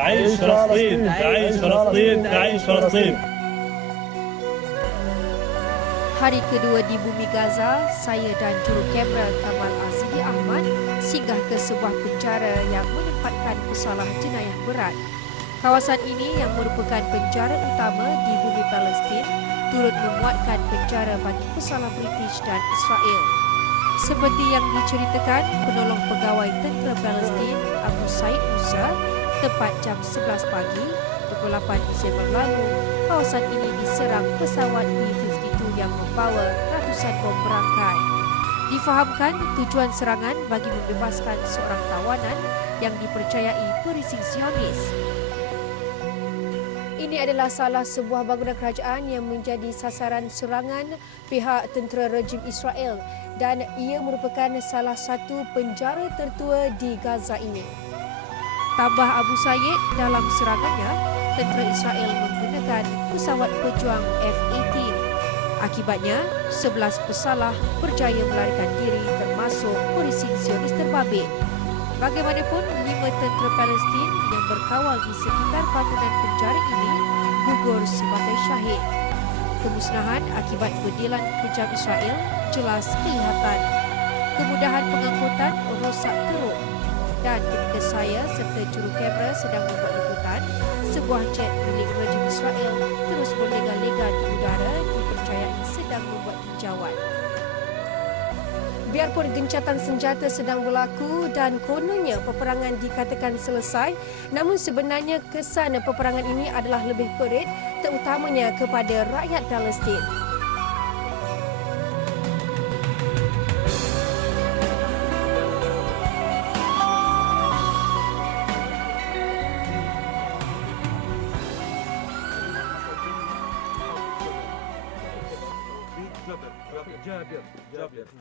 تعيش فلسطين، تعيش فلسطين، تعيش فلسطين. Hari kedua di bumi Gaza, saya dan juru kamera Kamal Azli Ahmad singgah ke sebuah penjara yang menempatkan pesalah jenayah berat. Kawasan ini yang merupakan penjara utama di bumi Palestin turut memuatkan penjara bagi pesalah British dan Israel. Seperti yang diceritakan penolong pegawai tentera Palestin Abu Said Musa, tepat jam 11 pagi, 28 Disember lalu, kawasan ini diserang pesawat B-52 yang membawa ratusan bom berangkai. Difahamkan tujuan serangan bagi membebaskan seorang tawanan yang dipercayai perising Zionis. Ini adalah salah sebuah bangunan kerajaan yang menjadi sasaran serangan pihak tentera rejim Israel dan ia merupakan salah satu penjara tertua di Gaza ini. Tambah Abu Sayyid, dalam serangannya, tentera Israel menggunakan pesawat pejuang F-18. Akibatnya, 11 pesalah berjaya melarikan diri termasuk perising Zionis terbabit. Bagaimanapun, 5 tentera Palestin yang berkawal di sekitar bangunan penjara ini gugur sebagai syahid. Kemusnahan akibat berdilan kejam Israel jelas kelihatan. Kemudahan pengangkutan rosak teruk. Dan ketika saya serta juru kamera sedang membuat liputan, sebuah jet milik rejim Israel terus berlega-lega di udara dipercayai sedang membuat tinjauan. Biarpun gencatan senjata sedang berlaku dan kononnya peperangan dikatakan selesai, namun sebenarnya kesan peperangan ini adalah lebih perit, terutamanya kepada rakyat Palestin. جابر